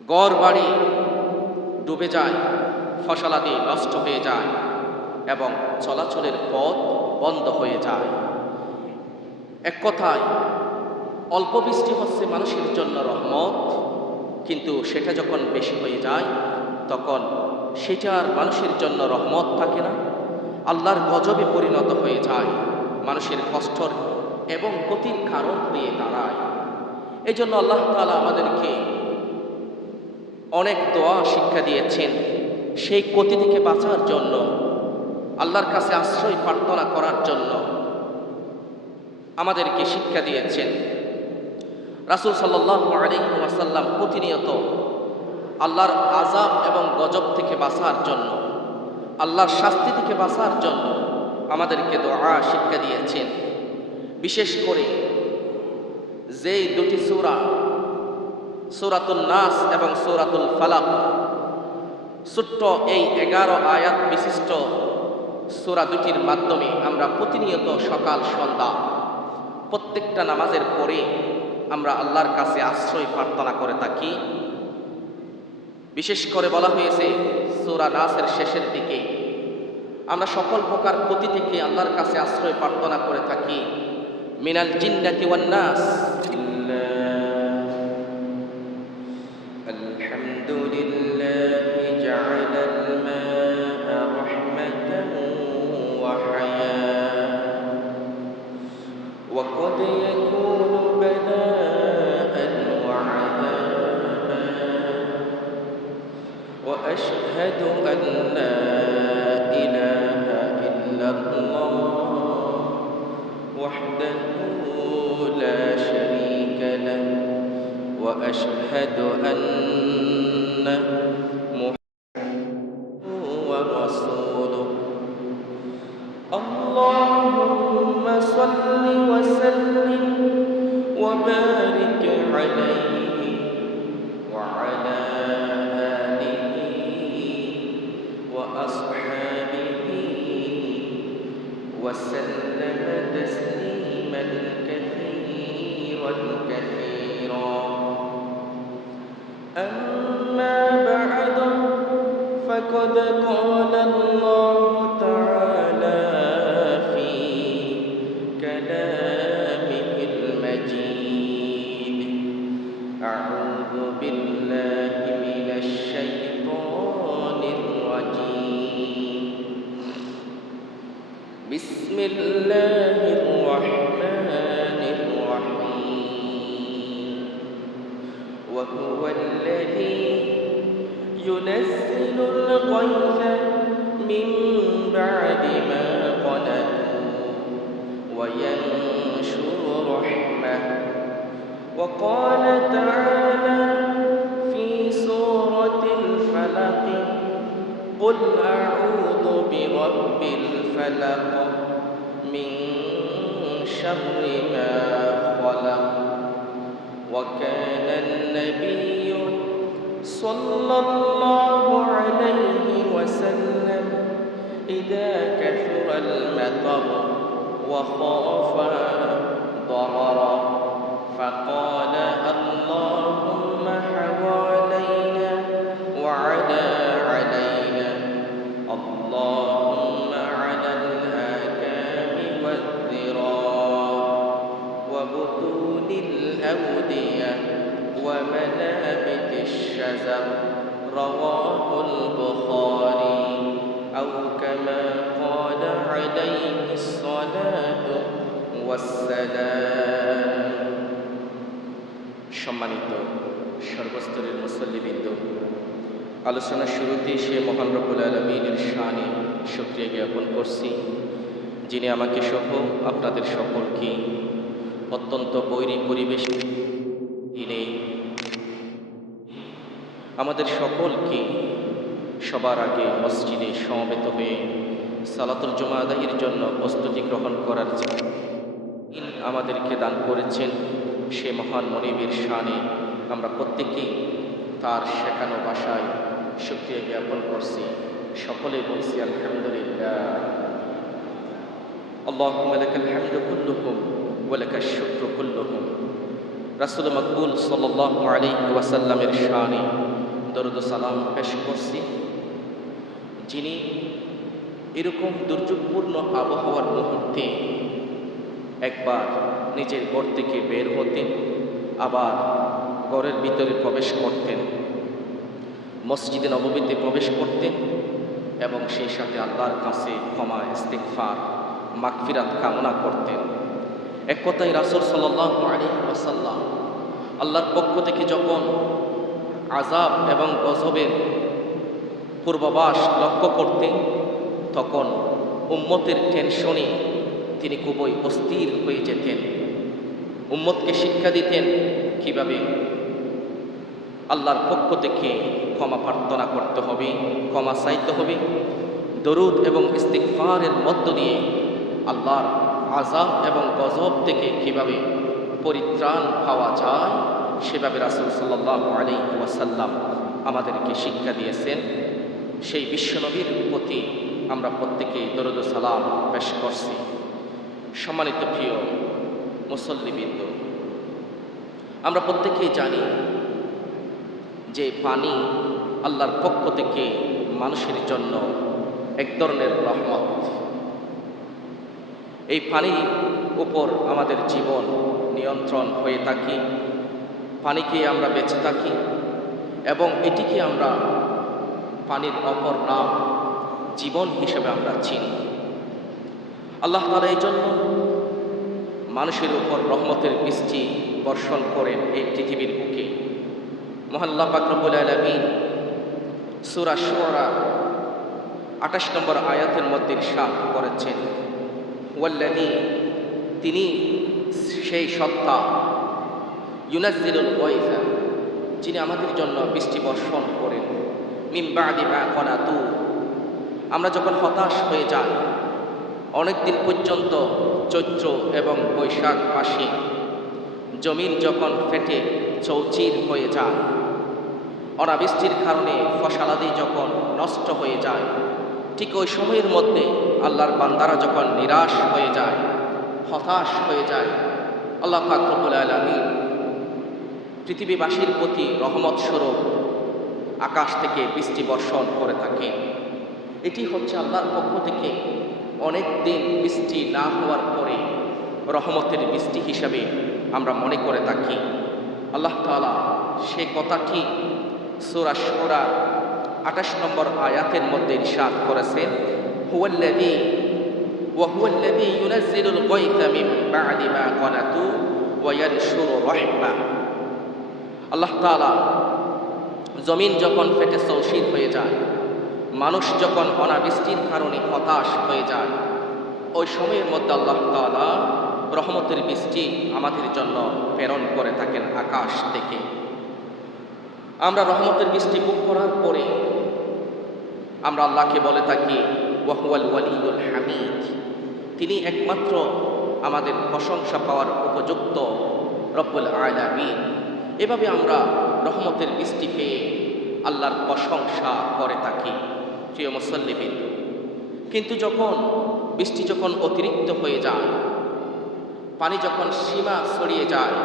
ঘর বাড়ি ডুবে যায়, ফসলাদি নষ্ট হয়ে যায় এবং চলাচলের পথ বন্ধ হয়ে যায়। এক কথায় অল্প বৃষ্টি হচ্ছে মানুষের জন্য রহমত, কিন্তু সেটা যখন বেশি হয়ে যায় তখন সেটা আর মানুষের জন্য রহমত থাকে না, আল্লাহর গজবে পরিণত হয়ে যায়, মানুষের কষ্টর এবং ক্ষতির কারণ হয়ে দাঁড়ায়। এই জন্য আল্লাহ তাআলা আমাদেরকে অনেক দোয়া শিক্ষা দিয়েছেন সেই ক্ষতি থেকে বাঁচার জন্য, আল্লাহর কাছে আশ্রয় প্রার্থনা করার জন্য আমাদেরকে শিক্ষা দিয়েছেন। রাসূল সাল্লাল্লাহু আলাইহি ওয়াসাল্লাম প্রতিনিয়ত আল্লাহর আযাব এবং গজব থেকে বাঁচার জন্য, আল্লাহর শাস্তি থেকে বাঁচার জন্য আমাদেরকে দোয়া শিক্ষা দিয়েছেন। বিশেষ করে যেই দুটি সূরা, সূরাতুন নাস এবং সূরাতুল ফালাক, ছোট্ট এই 11 আয়াত বিশিষ্ট সূরা দুটির মাধ্যমে আমরা প্রতিনিয়ত সকাল সন্ধ্যা প্রত্যেকটা নামাজের পরে আমরা আল্লাহর কাছে আশ্রয় প্রার্থনা করে থাকি। বিশেষ করে বলা হয়েছে সূরা নাসের শেষের দিকে আমরা সকল প্রকার ক্ষতি থেকে আল্লাহর কাছে আশ্রয় প্রার্থনা করে থাকি। মিনাল জিন্নাতি ওয়ান নাস, আলহামদুলিল্লাহি জাআলাল মা'a রাহমাতান ওয়া হায়া ওয়া ক্বাদ ইয়াকুনু বালা'আন ওয়া 'আযাবা ওয়া আশহাদু আন লা ইলাহা ইল্লাল্লাহ ওয়াহদাহু লা শারীকা লাহু ওয়া আশহাদু আন্না মুহাম্মাদান ওয়া রাসূলুহু। আল্লাহুম্মা সাল্লি ওয়া সাল্লিম ওয়া বারিক আলাইহি ওয়া আলা আলিহি ওয়া আসহাবিহি ওয়া সাল্লামা তাসলিমান কাসীরান কাসীরা। أما بعد فقد قال الله تعالى في كلامه المجيد: أعوذ بالله من الشيطان الرجيم، بسم الله الرحمن الرحيم. وهو الذي ينزل الغيث من بعد ما قنطوا وينشر رحمه. وقال تعالى في سورة الفلق: قل أعوذ برب الفلق من شر ما خلق. وكان النبي صلى الله عليه وسلم إذا كثر المطر وخاف ضررا فقال: اللهم حوالينا وعلى علينا، اللهم على الآكام والذراع وبطون الأودية ومنابت الشجر. رواه البخاري، أو كما قال عليه الصلاة والسلام. সম্মানিত সর্বস্তরের মুসল্লিবৃন্দ, আলোচনার শুরুতেই সে মহান রব্বুল আলামিনের শানে শুকরিয়া জ্ঞাপন করছি, যিনি আমাকে সহ আপনাদের সকলকে অত্যন্ত বৈরী পরিবেশে এনে আমাদের সকলকে সবার আগে মসজিদে সমবেত হয়ে সালাতুল জুমা আদায়ের জন্য প্রস্তুতি গ্রহণ করার আমাদেরকে দান করেছেন। সে মহান মনিবের শানে আমরা প্রত্যেকেই তার শেখানো ভাষায় শুকরিয়া জ্ঞাপন করছি। সকলে বলছি আলহামদুলিল্লাহ। আল্লাহুম্মা লাকাল হামদু কুল্লুহু ওয়া লাকাশ শুকরু কুল্লুহু। রাসূল মকবুল সাল্লাল্লাহু আলাইহি ওয়াসাল্লামের শানে দরুদ ও সালাম পেশ করছি, যিনি এরকম দুর্যোগপূর্ণ আবহাওয়ার মুহূর্তে একবার নিজের ঘর থেকে বের হতেন, আবার ঘরের ভিতরে প্রবেশ করতেন, মসজিদে নববীতে প্রবেশ করতেন এবং সেই সাথে আল্লাহর কাছে ক্ষমা, ইস্তিগফার, মাগফিরাত কামনা করতেন। এক কথায় রাসূল সাল্লাল্লাহু আলাইহি ওয়াসাল্লাম আল্লাহর পক্ষ থেকে যখন আযাব এবং গজবের পূর্বাভাস লক্ষ্য করতেন, তখন উম্মতের টেনশনে তিনি খুবই অস্থির হয়ে যেতেন। উম্মতকে শিক্ষা দিতেন কিভাবে আল্লাহর পক্ষ থেকে ক্ষমা প্রার্থনা করতে হবে, ক্ষমা চাইতে হবে, দরুদ এবং ইস্তিগফারের মধ্য দিয়ে আল্লাহর আযাব এবং গজব থেকে কিভাবে পরিত্রাণ পাওয়া যায়, সেভাবে রাসূল সাল্লাল্লাহু আলাইহি ওয়াসাল্লাম আমাদেরকে শিক্ষা দিয়েছেন। সেই বিশ্বনবীর প্রতি আমরা প্রত্যেকেই দরুদ ও সালাম পেশ করছি। সম্মানিত প্রিয় মুসল্লিবৃন্দ, আমরা প্রত্যেকেই জানি যে পানি আল্লাহর পক্ষ থেকে মানুষের জন্য এক ধরনের রহমত। এই পানির উপর আমাদের জীবন নিয়ন্ত্রণ হয়ে থাকি, পানিকে আমরা বেঁচে থাকি এবং এটিকে আমরা পানির অপর নাম জীবন হিসেবে আমরা চিনি। আল্লাহ তাআলা এই জন্য মানুষের উপর রহমতের বৃষ্টি বর্ষণ করেন এই পৃথিবীর বুকে। মহান আল্লাহ পাক রব্বুল আলামিন সূরা শুআরা 28 নম্বর আয়াতের মধ্যে ইরশাদ করেছেন, ওয়াল্লাযী, তিনি সেই সত্তা, ইউনাজ্জিলুল গায়থা, যিনি আমাদের জন্য বৃষ্টি বর্ষণ করেন, মিন বা'দি মা কানাতু, আমরা যখন হতাশ হয়ে যাই, অনেক দিন পর্যন্ত চৈত্র এবং বৈশাখ মাসে জমিন যখন ফেটে চৌচির হয়ে যায়, অনাবৃষ্টির কারণে ফসলাদি যখন নষ্ট হয়ে যায়, ঠিক ওই সময়ের মধ্যে আল্লাহর বান্দারা যখন নিরাশ হয়ে যায়, হতাশ হয়ে যায়, আল্লাহ পাক রব্বুল আলামিন পৃথিবীবাসীর প্রতি রহমত স্বরূপ আকাশ থেকে বৃষ্টি বর্ষণ করে থাকেন। এটি হচ্ছে আল্লাহর পক্ষ থেকে অনেক দিন বৃষ্টি না হওয়ার পরে রহমতের বৃষ্টি হিসাবে আমরা মনে করে থাকি। আল্লাহ তাআলা সে কথাটি সূরা শুআরা 28 নম্বর আয়াতের মধ্যে ইরশাদ করেছেন, হুয়াল্লাযী ওয়া হুয়াল্লাযী ইউনাজ্জিলুল গায়থা মিন বা'দি মা কানাতু ওয়া ইয়ানশুরু রাহমা। আল্লাহ তাআলা জমিন যখন ফেটে চৌচির হয়ে যায়, মানুষ যখন অনাবৃষ্টির কারণে হতাশ হয়ে যায়, ওই সময়ের মধ্যে আল্লাহ তাআলা রহমতের বৃষ্টি আমাদের জন্য প্রেরণ করে থাকেন আকাশ থেকে। আমরা রহমতের বৃষ্টি ভোগ করার পরে আমরা আল্লাহকে বলে থাকি ওয়া হুয়াল ওয়ালিয়ুল হামিদ, তিনি একমাত্র আমাদের প্রশংসা পাওয়ার উপযুক্ত রব্বুল আলামিন। এভাবে আমরা রহমতের বৃষ্টি পেয়ে আল্লাহর প্রশংসা করে থাকি প্রিয় মুসল্লিবৃন্দ। কিন্তু যখন বৃষ্টি যখন অতিরিক্ত হয়ে যায়, পানি যখন সীমা ছড়িয়ে যায়,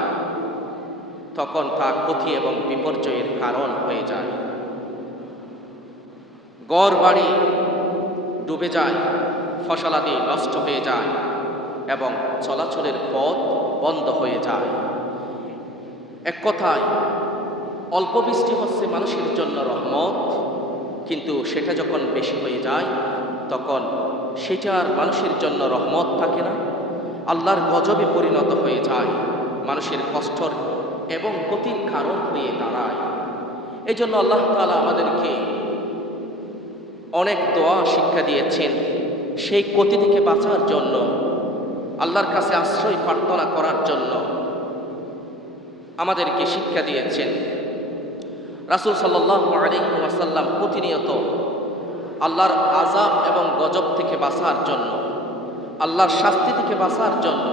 তখন তা ক্ষতি এবং বিপর্যয়ের কারণ হয়ে যায়। ঘর বাড়ি ডুবে যায়, ফসলাদি নষ্ট হয়ে যায় এবং চলাচলের পথ বন্ধ হয়ে যায়। এক কথায় অল্প বৃষ্টি হচ্ছে মানুষের জন্য রহমত, কিন্তু সেটা যখন বেশি হয়ে যায়, তখন সেটা আর মানুষের জন্য রহমত থাকে না, আল্লাহর গজবে পরিণত হয়ে যায়, মানুষের কষ্টর এবং ক্ষতির কারণ হয়ে দাঁড়ায়। এই জন্য আল্লাহ তাআলা আমাদেরকে অনেক দোয়া শিক্ষা দিয়েছেন সেই ক্ষতি থেকে বাঁচার জন্য, আল্লাহর কাছে আশ্রয় প্রার্থনা করার জন্য আমাদেরকে শিক্ষা দিয়েছেন। রাসূল সাল্লাল্লাহু আলাইহি ওয়াসাল্লাম প্রতিনিয়ত আল্লাহর আযাব এবং গজব থেকে বাঁচার জন্য, আল্লাহর শাস্তি থেকে বাঁচার জন্য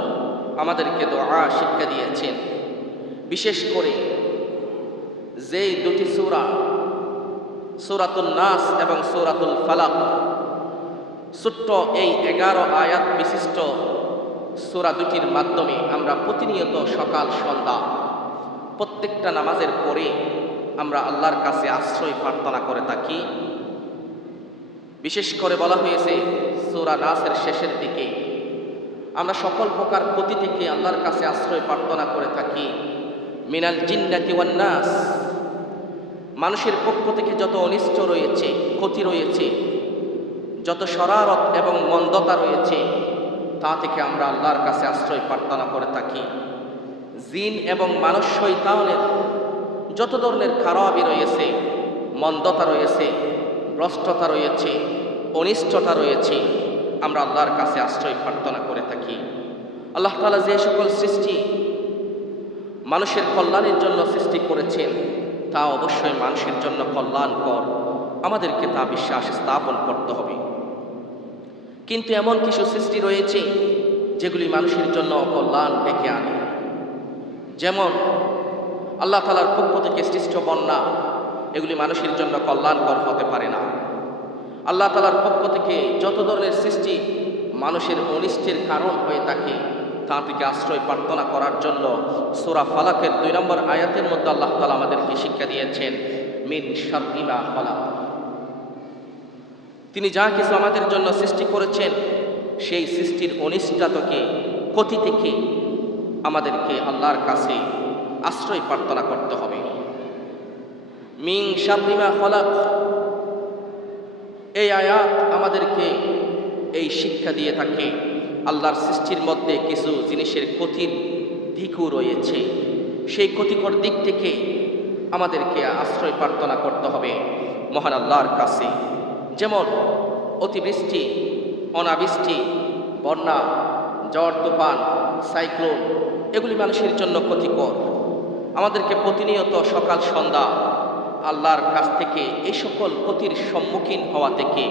আমাদেরকে দোয়া শিক্ষা দিয়েছেন। বিশেষ করে যেই দুটি সূরা, সূরাতুন নাস এবং সূরাতুল ফালাক, ছোট্ট এই 11 আয়াত বিশিষ্ট সূরা দুটির মাধ্যমে আমরা প্রতিনিয়ত সকাল সন্ধ্যা প্রত্যেকটা নামাজের পরে আমরা আল্লাহর কাছে আশ্রয় প্রার্থনা করে থাকি। বিশেষ করে বলা হয়েছে সূরা নাসের শেষের দিকে, আমরা সকল প্রকার ক্ষতি থেকে আল্লাহর কাছে আশ্রয় প্রার্থনা করে থাকি। মিনাল জিন্নাতি ওয়ান নাস, মানুষের পক্ষ থেকে যত অনিষ্ট রয়েছে, ক্ষতি রয়েছে, যত শরারত এবং মন্দতা রয়েছে, তা থেকে আমরা আল্লাহর কাছে আশ্রয় প্রার্থনা করে থাকি। জিন এবং মানুষ শয়তানের যত ধরনের খারাপি রয়েছে, মন্দতা রয়েছে, ভ্রষ্টতা রয়েছে, অনিষ্টতা রয়েছে, আমরা আল্লাহর কাছে আশ্রয় প্রার্থনা করে থাকি। আল্লাহ তাআলা যে সকল সৃষ্টি মানুষের কল্যাণের জন্য সৃষ্টি করেছেন, তা অবশ্যই মানুষের জন্য কল্যাণকর, আমাদেরকে তা বিশ্বাস স্থাপন করতে হবে। কিন্তু এমন কিছু সৃষ্টি রয়েছে যেগুলি মানুষের জন্য অকল্যাণ ডেকে আনে। যেমন আল্লাহ তাআলার পক্ষ থেকে সৃষ্ট বন্যা, এগুলি মানুষের জন্য কল্যাণকর হতে পারে না। আল্লাহ তাআলার পক্ষ থেকে যত ধরনের সৃষ্টি মানুষের অনিষ্টের কারণ হয়ে থাকে, তা থেকে আশ্রয় প্রার্থনা করার জন্য সূরা ফালাকের 2 নম্বর আয়াতের মধ্যে আল্লাহ তাআলা আমাদেরকে শিক্ষা দিয়েছেন, মিন শাররি মা খালাক। তিনি যা কিছু আমাদের জন্য সৃষ্টি করেছেন, সেই সৃষ্টির অনিষ্ট থেকে, ক্ষতি থেকে আমাদেরকে আল্লাহর কাছে আশ্রয় প্রার্থনা করতে হবে। মিন শাররি মা খালাক, এই আয়াত আমাদেরকে এই শিক্ষা দিয়ে থাকে, আল্লাহর সৃষ্টির মধ্যে কিছু জিনিসের ক্ষতির দিকও রয়েছে, সেই ক্ষতিকর দিক থেকে আমাদেরকে আশ্রয় প্রার্থনা করতে হবে মহান আল্লাহর কাছে। যেমন অতিবৃষ্টি, অনাবৃষ্টি, বন্যা, ঝড় তুফান, সাইক্লোন, এগুলি মানুষের জন্য ক্ষতিকর। আমাদেরকে প্রতিনিয়ত সকাল সন্ধ্যা আল্লাহর কাছ থেকে এই সকল ক্ষতির সম্মুখীন হওয়া থেকে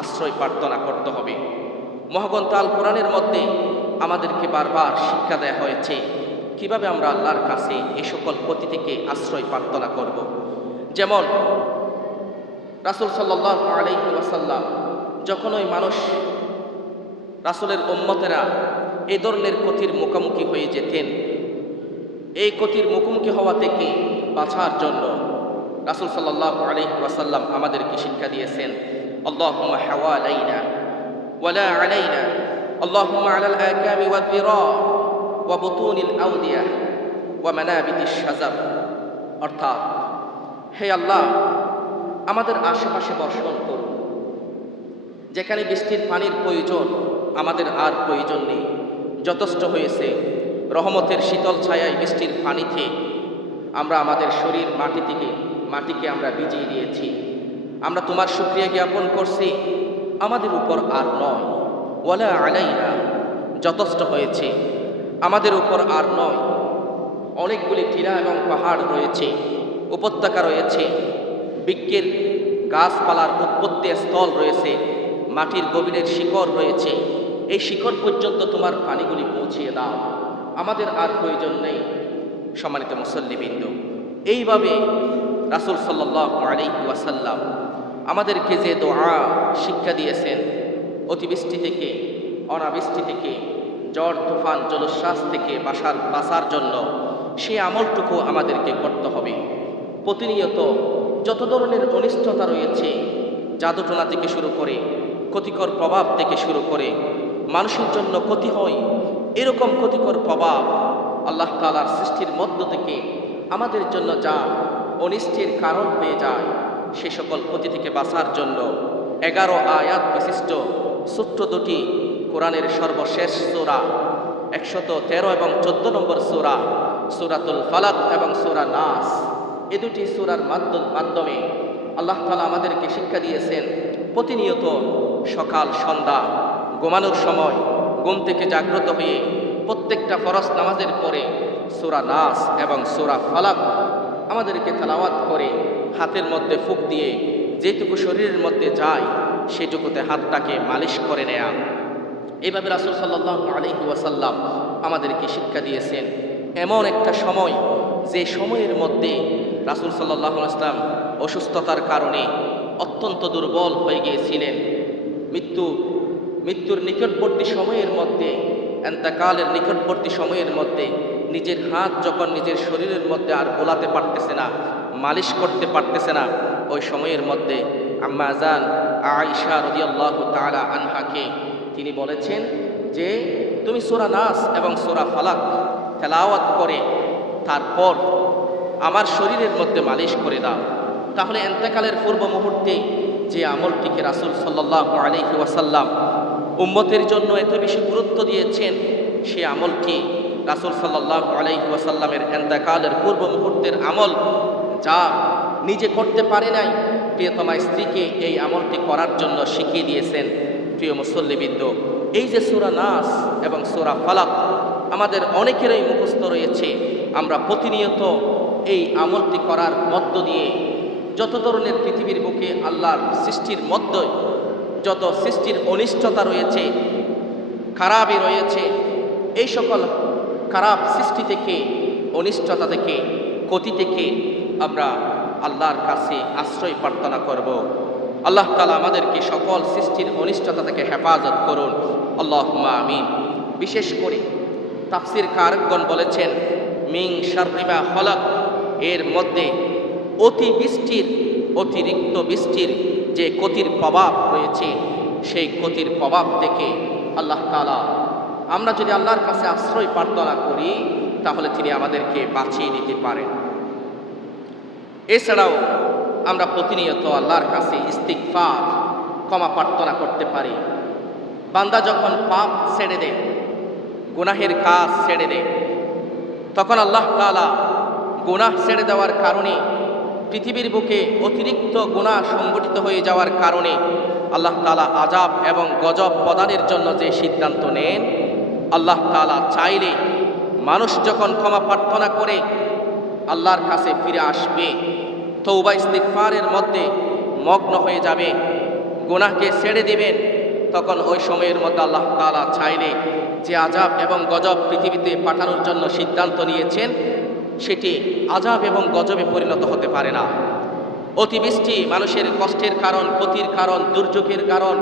আশ্রয় প্রার্থনা করতে হবে। মহাগ্রন্থ আল কোরআনের মধ্যে আমাদেরকে বারবার শিক্ষা দেওয়া হয়েছে কিভাবে আমরা আল্লাহর কাছে এই সকল ক্ষতি থেকে আশ্রয় প্রার্থনা করব। যেমন রাসূল সাল্লাল্লাহু আলাইহি ওয়াসাল্লাম যখন ওই মানুষ রাসূলের উম্মতেরা এই ধরনের ক্ষতির মুখোমুখি হয়ে যেতেন, এই ক্ষতির মুখোমুখি হওয়া থেকে বাঁচার জন্য রাসূল সাল্লাল্লাহু আলাইহি ওয়াসাল্লাম আমাদেরকে শিক্ষা দিয়েছেন, আল্লাহুম্মা হাওয়ালাইনা ওয়ালা আলাইনা, আল্লাহুম্মা আলাল আকামি ওয়াদ-দিরা ওয়া বুতুনিল আওদিয়া ওয়া মানাবিতিশ শাজার। অর্থাৎ, হে আল্লাহ, আমাদের আশেপাশে বর্ষণ করুন, যেখানে বৃষ্টির পানির প্রয়োজন আমাদের আর প্রয়োজন নেই, যথেষ্ট হয়েছে। রহমতের শীতল ছায়ায় বৃষ্টির পানিতে আমরা আমাদের শরীর মাটিকে আমরা ভিজিয়ে দিয়েছি। আমরা তোমার শুকরিয়া জ্ঞাপন করছি, আমাদের উপর আর নয়। ওয়ালা আলাইনা, যথেষ্ট হয়েছে, আমাদের উপর আর নয়। অনেকগুলি টিলা এবং পাহাড় রয়েছে, উপত্যকা রয়েছে, বৃক্ষের গাছপালার উৎপত্তি স্থল রয়েছে, মাটির গভীরের শিকড় রয়েছে, এই শিকড় পর্যন্ত তোমার পানিগুলি পৌঁছিয়ে দাও, আমাদের আর প্রয়োজন নেই। সম্মানিত মুসল্লিবৃন্দ, এইভাবে রাসূল সাল্লাল্লাহু আলাইহি ওয়াসাল্লাম আমাদেরকে যে দোয়া শিক্ষা দিয়েছেন, অতিবৃষ্টি থেকে, অনাবৃষ্টি থেকে, ঝড় তুফান জলোচ্ছ্বাস থেকে বাঁচার জন্য সেই আমলটুকু আমাদেরকে করতে হবে। প্রতিনিয়ত যত ধরনের অনিষ্টতা রয়েছে, জাদুটোনা থেকে শুরু করে, ক্ষতিকর প্রভাব থেকে শুরু করে, মানুষের জন্য ক্ষতি হয়, এরকম ক্ষতিকর প্রভাব আল্লাহ তাআলার সৃষ্টির মধ্য থেকে আমাদের জন্য যা অনিষ্টের কারণ হয়ে যায়, সে সকল ক্ষতি থেকে বাঁচার জন্য 11 আয়াত বিশিষ্ট ছোট্ট দুটি কোরআনের সর্বশেষ সূরা 113 এবং 14 নম্বর সূরা, সূরাতুল ফালাক এবং সূরা নাস, এই দুটি সূরার মাধ্যমে আল্লাহ তাআলা আমাদেরকে শিক্ষা দিয়েছেন প্রতিনিয়ত সকাল সন্ধ্যা ঘুমানোর সময় ঘুম থেকে জাগ্রত হয়ে প্রত্যেকটা ফরজ নামাজের পরে সূরা নাস এবং সূরা ফালাক আমাদেরকে তেলাওয়াত করে হাতের মধ্যে ফুঁক দিয়ে যেটুকু শরীরের মধ্যে যায় সেটুকুতে হাতটাকে মালিশ করে নেয়া। এইভাবে রাসূল সাল্লাল্লাহু আলাইহি ওয়াসাল্লাম আমাদেরকে শিক্ষা দিয়েছেন। এমন একটা সময়, যে সময়ের মধ্যে রাসূল সাল্লাল্লাহু আলাইহি ওয়াসাল্লাম অসুস্থতার কারণে অত্যন্ত দুর্বল হয়ে গিয়েছিলেন। মৃত্যুর নিকটবর্তী সময়ের মধ্যে, এন্তেকালের নিকটবর্তী সময়ের মধ্যে নিজের হাত যখন নিজের শরীরের মধ্যে আর গোলাতে পারতেছে না, মালিশ করতে পারতেছে না, ওই সময়ের মধ্যে আম্মা জান আয়েশা রাদিয়াল্লাহু তাআলা আনহাকে তিনি বলেছেন যে তুমি সূরা নাস এবং সূরা ফালাক তেলাওয়াত করে তারপর আমার শরীরের মধ্যে মালিশ করে দাও। তাহলে ইন্তেকালের পূর্ব মুহূর্তে যে আমলটিকে রাসূল সাল্লাল্লাহু আলাইহি ওয়াসাল্লাম উম্মতের জন্য এত বেশি গুরুত্ব দিয়েছেন, সে আমলটি রাসূল সাল্লাল্লাহু আলাইহি ওয়াসাল্লামের ইন্তেকালের পূর্ব মুহূর্তের আমল, যা নিজে করতে পারে নাই, প্রিয়তমা স্ত্রীকে এই আমলটি করার জন্য শিখিয়ে দিয়েছেন। প্রিয় মুসল্লিবৃন্দ, এই যে সূরা নাস এবং সূরা ফালাক আমাদের অনেকেরই মুখস্থ রয়েছে, আমরা প্রতিনিয়ত এই আমলটি করার মধ্য দিয়ে যত ধরনের পৃথিবীর বুকে আল্লাহর সৃষ্টির মধ্যে যত সৃষ্টির অনিষ্টতা রয়েছে, খারাপই রয়েছে, এই সকল খারাপ সৃষ্টি থেকে, অনিষ্টতা থেকে, ক্ষতি থেকে আমরা আল্লাহর কাছে আশ্রয় প্রার্থনা করব। আল্লাহ তাআলা আমাদেরকে সকল সৃষ্টির অনিষ্টতা থেকে হেফাজত করুন, আল্লাহুম্মা আমিন। বিশেষ করে তাফসীর কারকগণ বলেছেন মিন শাররি মা খলাক, এর মধ্যে অতিরিক্ত বৃষ্টির যে ক্ষতির প্রভাব রয়েছে, সেই ক্ষতির প্রভাব থেকে আল্লাহ তাআলা, আমরা যদি আল্লাহর কাছে আশ্রয় প্রার্থনা করি তাহলে তিনি আমাদেরকে বাঁচিয়ে নিতে পারেন। এছাড়াও আমরা প্রতিনিয়ত আল্লাহর কাছে ইস্তিগফার, ক্ষমা প্রার্থনা করতে পারি। বান্দা যখন পাপ ছেড়ে দেয়, গুনাহের কাজ ছেড়ে দেয়, তখন আল্লাহ তাআলা গুনাহ ছেড়ে দেওয়ার কারণে, পৃথিবীর বুকে অতিরিক্ত গুনাহ সংগঠিত হয়ে যাওয়ার কারণে আল্লাহ তাআলা আযাব এবং গজব প্রদানের জন্য যে সিদ্ধান্ত নেন, আল্লাহ তাআলা চাইলে মানুষ যখন ক্ষমা প্রার্থনা করে আল্লাহর কাছে ফিরে আসবে, তওবা ইস্তিগফারের মধ্যে মগ্ন হয়ে যাবে, গুনাহকে ছেড়ে দিবেন, তখন ওই সময়ের মধ্যে আল্লাহ তাআলা চাইলে যে আযাব এবং গজব পৃথিবীতে পাঠানোর জন্য সিদ্ধান্ত নিয়েছেন, সেটি আযাব এবং গজবে পরিণত হতে পারে না। অতিবৃষ্টি মানুষের কষ্টের কারণ, ক্ষতির কারণ, দুর্যোগের কারণ,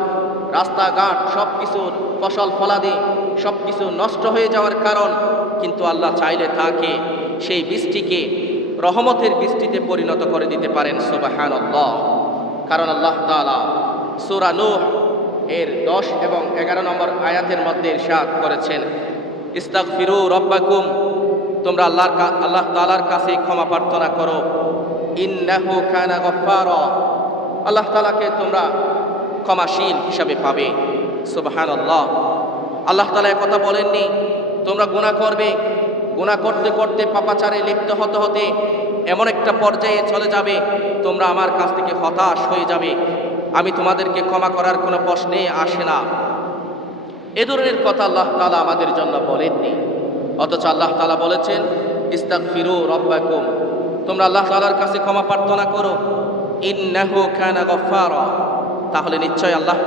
রাস্তাঘাট সব কিছুর ফসল ফলাদি সব কিছু নষ্ট হয়ে যাওয়ার কারণ, কিন্তু আল্লাহ চাইলে তাকে সেই বৃষ্টিকে রহমতের বৃষ্টিতে পরিণত করে দিতে পারেন, সুবহানাল্লাহ। কারণ আল্লাহ তাআলা সূরা নূহ এর 10 এবং 11 নম্বর আয়াতের মধ্যে ইরশাদ করেছেন, ইস্তাগফিরু রাব্বাকুম, তোমরা আল্লাহ তাআলার কাছে ক্ষমা প্রার্থনা করো, ইন্নাহু কানা গফফারা, আল্লাহ তাআলাকে তোমরা ক্ষমাশীল হিসাবে পাবে, সুবহানাল্লাহ। আল্লাহ তাআলা কথা বলেননি তোমরা গুনাহ করবে, গুনাহ করতে করতে পাপাচারে লিপ্ত হতে হতে এমন একটা পর্যায়ে চলে যাবে, তোমরা আমার কাছ থেকে হতাশ হয়ে যাবে, আমি তোমাদেরকে ক্ষমা করার কোনো প্রশ্নে আসে না। এ ধরনের কথা আল্লাহ তাআলা আমাদের জন্য বলেননি, অথচ আল্লাহ তাআলা বলেছেন ইস্তাগফিরু রাব্বাকুম, তোমরা আল্লাহ তাআলার কাছে ক্ষমা প্রার্থনা করো, ইন্নাহু কানা গফফারা, তাহলে নিশ্চয় আল্লাহ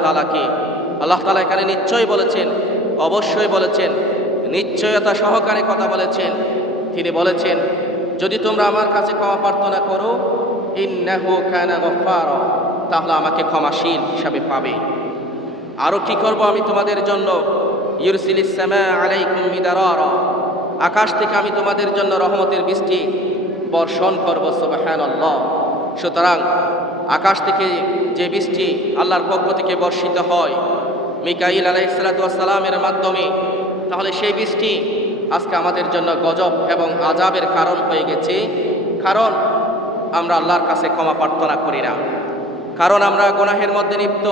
তাআলা এখানে নিশ্চয় বলেছেন, অবশ্যই বলেছেন, নিশ্চয়তা সহকারে কথা বলেছেন। তিনি বলেছেন যদি তোমরা আমার কাছে ক্ষমা প্রার্থনা করো, ইন্নাহু কানা গফফারা, তাহলে আমাকে ক্ষমাশীল হিসাবে পাবে। আরও কি করব আমি তোমাদের জন্য, ইউরসিলিস সামা আলাইকুম মিদারারা, আকাশ থেকে আমি তোমাদের জন্য রহমতের বৃষ্টি বর্ষণ করব, সুবহানাল্লাহ। সুতরাং আকাশ থেকে যে বৃষ্টি আল্লাহর পক্ষ থেকে বর্ষিত হয় মিকাইল আলাইহিস সালাতু ওয়াস সালামের মাধ্যমে, তাহলে সেই বৃষ্টি আজকে আমাদের জন্য গজব এবং আযাবের কারণ হয়ে গেছে। কারণ আমরা আল্লাহর কাছে ক্ষমা প্রার্থনা করি না, কারণ আমরা গুনাহের মধ্যে লিপ্ত,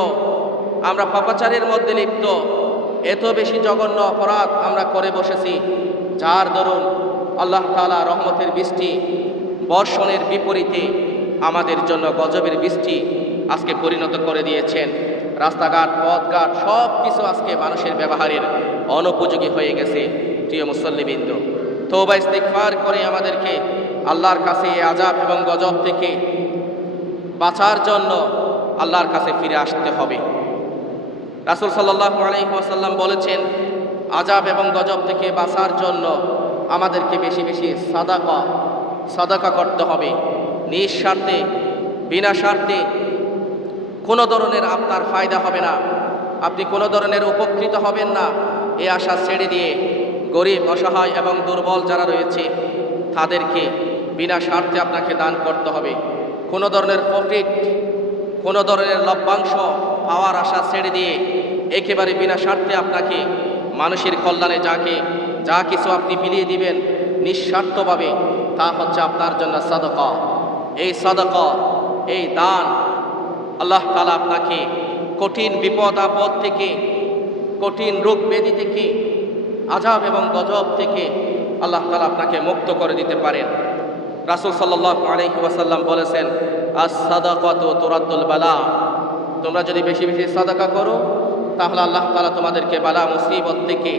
আমরা পাপাচারের মধ্যে লিপ্ত, এত বেশি জঘন্য অপরাধ আমরা করে বসেছি, যার দরুন আল্লাহ তাআলা রহমতের বৃষ্টি বর্ষণের বিপরীতে আমাদের জন্য গজবের বৃষ্টি আজকে পরিণত করে দিয়েছেন। রাস্তাঘাট, পথঘাট সব কিছু আজকে মানুষের ব্যবহারের অনুপযোগী হয়ে গেছে। প্রিয় মুসল্লিবৃন্দ, তওবা ইস্তিগফার করে আমাদেরকে আল্লাহর কাছে এই আযাব এবং গজব থেকে বাঁচার জন্য আল্লাহর কাছে ফিরে আসতে হবে। রাসূল সাল্লাল্লাহু আলাইহি ওয়াসাল্লাম বলেছেন আযাব এবং গজব থেকে বাঁচার জন্য আমাদেরকে বেশি বেশি সাদাকা করতে হবে, নিঃস্বার্থে, বিনা স্বার্থে। কোনো ধরনের আপনার ফায়দা হবে না, আপনি কোনো ধরনের উপকৃত হবেন না, এই আশা ছেড়ে দিয়ে গরিব, অসহায় এবং দুর্বল যারা রয়েছে তাদেরকে বিনা স্বার্থে আপনাকে দান করতে হবে। কোনো ধরনের প্রফিট, কোনো ধরনের লভ্যাংশ পাওয়ার আশা ছেড়ে দিয়ে একেবারে বিনা স্বার্থে আপনাকে মানুষের কল্যাণে যা কিছু আপনি বিলিয়ে দিবেন নিঃস্বার্থভাবে, তা হচ্ছে আপনার জন্য সাদাকা। এই সাদাকা, এই দান আল্লাহ তাআলা আপনাকে কঠিন বিপদ আপদ থেকে, কঠিন রোগ ব্যাধি থেকে, আযাব এবং গজব থেকে আল্লাহ তাআলা আপনাকে মুক্ত করে দিতে পারেন। রাসূল সাল্লাল্লাহু আলাইহি ওয়াসাল্লাম বলেছেন, আস-সাদাকাতু তুরাদ্দুল বালা। তোমরা যদি বেশি বেশি সাদাকা করো তাহলে আল্লাহ তাআলা তোমাদেরকে বালা মুসিবত থেকে,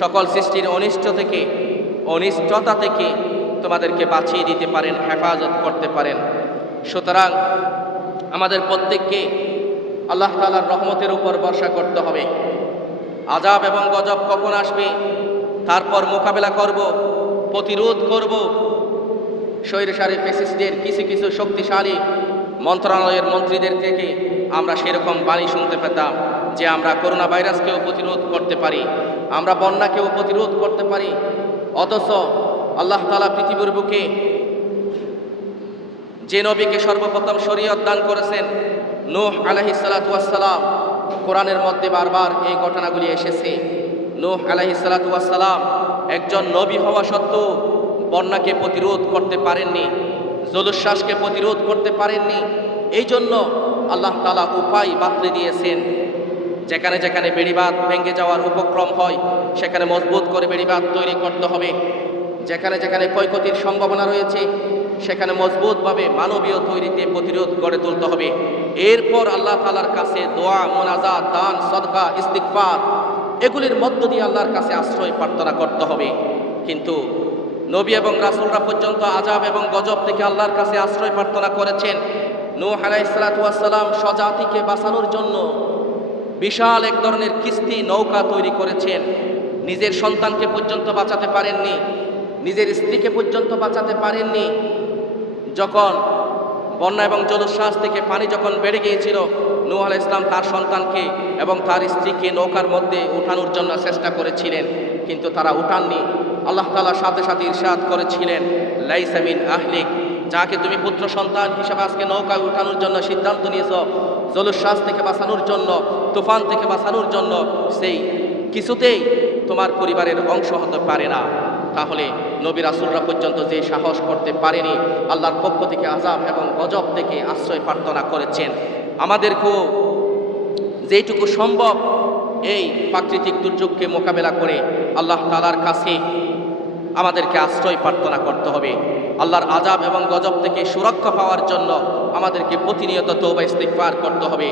সকল সৃষ্টির অনিষ্টতা থেকে তোমাদেরকে বাঁচিয়ে দিতে পারেন, হেফাজত করতে পারেন। সুতরাং আমাদের প্রত্যেককে আল্লাহ তাআলার রহমতের উপর ভরসা করতে হবে। আযাব এবং গজব কখন আসবে তারপর মোকাবেলা করব, প্রতিরোধ করব। স্বৈরশাসী ফ্যাসিস্টদের কিছু শক্তিশালী মন্ত্রণালয়ের মন্ত্রীদের থেকে আমরা সেরকম বাণী শুনতে পেতাম যে আমরা করোনা ভাইরাসকেও প্রতিরোধ করতে পারি, আমরা বন্যাকেও প্রতিরোধ করতে পারি। অথচ আল্লাহ তাআলা পৃথিবীর বুকে যে নবীকে সর্বপ্রথম শরীয়ত দান করেছেন, নূহ আলাইহিস সালাতু ওয়াস সালাম, কোরআনের মধ্যে বারবার এই ঘটনাগুলি এসেছে। নূহ আলাইহিস সালাতু ওয়াস সালাম একজন নবী হওয়া সত্ত্বেও বন্যাকে প্রতিরোধ করতে পারেননি, জলোচ্ছ্বাসকে প্রতিরোধ করতে পারেননি। এই জন্য আল্লাহ তাআলা উপায় বাতলে দিয়েছেন। যেখানে যেখানে বেড়িবাঁধ ভেঙে যাওয়ার উপক্রম হয় সেখানে মজবুত করে বেড়িবাঁধ তৈরি করতে হবে। যেখানে যেখানে ক্ষয়ক্ষতির সম্ভাবনা রয়েছে সেখানে মজবুতভাবে মানবীয় তৈরিতে প্রতিরোধ গড়ে তুলতে হবে। এরপর আল্লাহ তাআলার কাছে দোয়া, মোনাজাত, দান, সদকা, ইস্তিগফার এগুলির মধ্য দিয়ে আল্লাহর কাছে আশ্রয় প্রার্থনা করতে হবে। কিন্তু নবী এবং রাসূলরা পর্যন্ত আযাব এবং গজব থেকে আল্লাহর কাছে আশ্রয় প্রার্থনা করেছেন। নূহ আলাইহিস সালাতু ওয়াস সালাম স্বজাতিকে বাঁচানোর জন্য বিশাল এক ধরনের কিস্তি নৌকা তৈরি করেছেন। নিজের সন্তানকে পর্যন্ত বাঁচাতে পারেননি, নিজের স্ত্রীকে পর্যন্ত বাঁচাতে পারেননি। যখন বন্যা এবং জলোচ্ছ্বাস থেকে পানি যখন বেড়ে গিয়েছিল, নূহ আলাইহিস সালাম তার সন্তানকে এবং তার স্ত্রীকে নৌকার মধ্যে উঠানোর জন্য চেষ্টা করেছিলেন, কিন্তু তারা উঠাননি। আল্লাহ তাআলা সাথে সাথে ইরশাদ করেছিলেন, লাইসা মিন আহলিক, যাকে তুমি পুত্র সন্তান হিসেবে আজকে নৌকায় উঠানোর জন্য সিদ্ধান্ত নিয়েছ, জলোচ্ছ্বাস থেকে বাঁচানোর জন্য, তুফান থেকে বাঁচানোর জন্য, সেই কিছুতেই তোমার পরিবারের অংশ হতে পারে না। তাহলে নবী রাসূলরা পর্যন্ত যে সাহস করতে পারেনি, আল্লাহর পক্ষ থেকে আযাব এবং গজব থেকে আশ্রয় প্রার্থনা করেছেন। আমাদেরকেও যেটুকু সম্ভব এই প্রাকৃতিক দুর্যোগকে মোকাবেলা করে আল্লাহ তাআলার কাছে আমাদেরকে আশ্রয় প্রার্থনা করতে হবে। আল্লাহর আযাব এবং গজব থেকে সুরক্ষা পাওয়ার জন্য আমাদেরকে প্রতিনিয়ত তওবা ইস্তিগফার করতে হবে,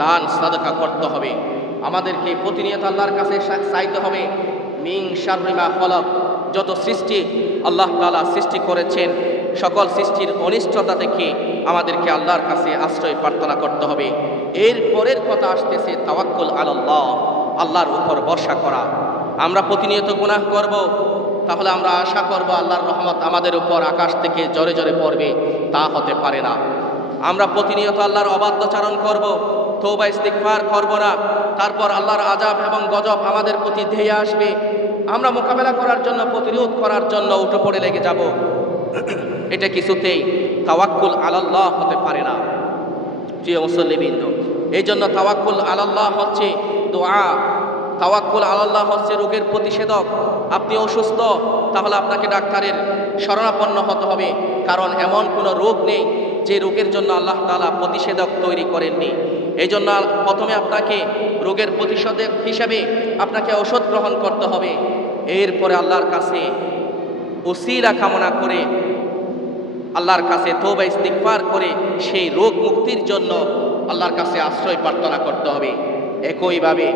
দান সাদাকা করতে হবে। আমাদেরকে প্রতিনিয়ত আল্লাহর কাছে চাইতে হবে, মিন শাররি মা খলাক, যত সৃষ্টি আল্লাহ তাআলা সৃষ্টি করেছেন সকল সৃষ্টির অনিষ্টতা থেকে আমাদেরকে আল্লাহর কাছে আশ্রয় প্রার্থনা করতে হবে। এর পরের কথা আসতেছে তাওয়াক্কুল আলাল্লাহ, আল্লাহর উপর ভরসা করা। আমরা প্রতিনিয়ত গুনাহ করব, তাহলে আমরা আশা করব আল্লাহর রহমত আমাদের উপর আকাশ থেকে জোরে জোরে পড়বে, তা হতে পারে না। আমরা প্রতিনিয়ত আল্লাহর অবাধ্যচারণ করব, তওবা ইস্তিগফার করব না, তারপর আল্লাহর আযাব এবং গজব আমাদের প্রতি ধেয়ে আসবে। আমরা মোকাবেলা করার জন্য, প্রতিরোধ করার জন্য উঠে পড়ে লেগে যাব। এটা কিছুতেই তাওয়াক্কুল আলাল্লাহ হতে পারে না। প্রিয় মুসল্লিবৃন্দ, এই জন্য তাওয়াক্কুল আলাল্লাহ হচ্ছে দোয়া, তাওয়াক্কুল আলাল্লাহ হচ্ছে রোগের প্রতিষেধক। আপনি অসুস্থ, তাহলে আপনাকে ডাক্তারের শরণাপন্ন হতে হবে, কারণ এমন কোনো রোগ নেই যে রোগের জন্য আল্লাহ তাআলা প্রতিষেধক তৈরি করেননি। এই জন্য প্রথমে আপনাকে রোগের প্রতিষেধক হিসাবে আপনাকে ঔষধ গ্রহণ করতে হবে। এরপরে আল্লাহর কাছে উসিলা কামনা করে, আল্লাহর কাছে তওবা ইস্তিগফার করে সেই রোগ মুক্তির জন্য আল্লাহর কাছে আশ্রয় প্রার্থনা করতে হবে। একইভাবে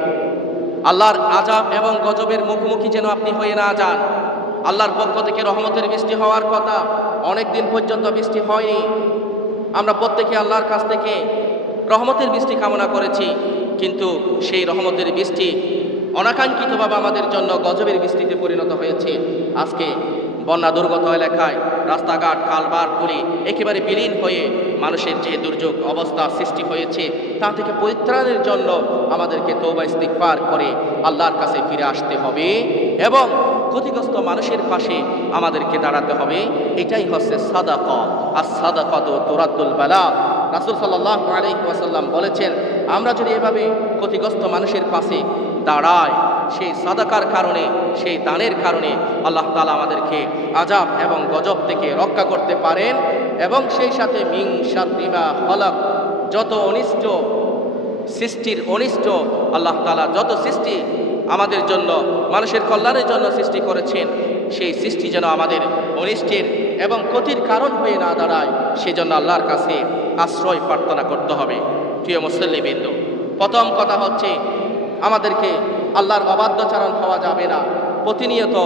আল্লাহর আযাব এবং গজবের মুখোমুখি যেন আপনি হয়ে না যান। আল্লাহর পক্ষ থেকে রহমতের বৃষ্টি হওয়ার কথা, অনেক দিন পর্যন্ত বৃষ্টি হয়নি। আমরা প্রত্যেকে আল্লাহর কাছ থেকে রহমতের বৃষ্টি কামনা করেছি, কিন্তু সেই রহমতের বৃষ্টি অনাকাঙ্ক্ষিতভাবে আমাদের জন্য গজবের বৃষ্টিতে পরিণত হয়েছে। আজকে বন্যা দুর্গত এলাকায় রাস্তাঘাট কালভার্টগুলি একেবারে বিলীন হয়ে মানুষের যে দুর্যোগ অবস্থা সৃষ্টি হয়েছে তা থেকে পরিত্রাণের জন্য আমাদেরকে তওবা ইস্তিগফার করে আল্লাহর কাছে ফিরে আসতে হবে এবং ক্ষতিগ্রস্ত মানুষের পাশে আমাদেরকে দাঁড়াতে হবে। এটাই হচ্ছে সাদাকা। আর সাদাকাতু তুরাদ্দুল বালা। রাসূল সাল্লাল্লাহু আলাইহি ওয়াসাল্লাম বলেছেন, আমরা যদি এভাবে ক্ষতিগ্রস্ত মানুষের পাশে দাঁড়াই, সেই সাদাকার কারণে, সেই দানের কারণে আল্লাহ তাআলা আমাদেরকে আযাব এবং গজব থেকে রক্ষা করতে পারেন এবং সেই সাথে মিন শাররি মা খালাক, যত অনিষ্ট সৃষ্টির অনিষ্ট আল্লাহ তাআলা যত সৃষ্টি আমাদের জন্য মানুষের কল্যাণের জন্য সৃষ্টি করেছেন, সেই সৃষ্টি যেন আমাদের অনিষ্টের এবং ক্ষতির কারণ হয়ে না দাঁড়ায়, সেজন্য আল্লাহর কাছে আশ্রয় প্রার্থনা করতে হবে। প্রিয় মুসল্লিবৃন্দ, প্রথম কথা হচ্ছে আমাদেরকে আল্লাহর অবাধ্যচারণ হওয়া যাবে না। প্রতিনিয়ত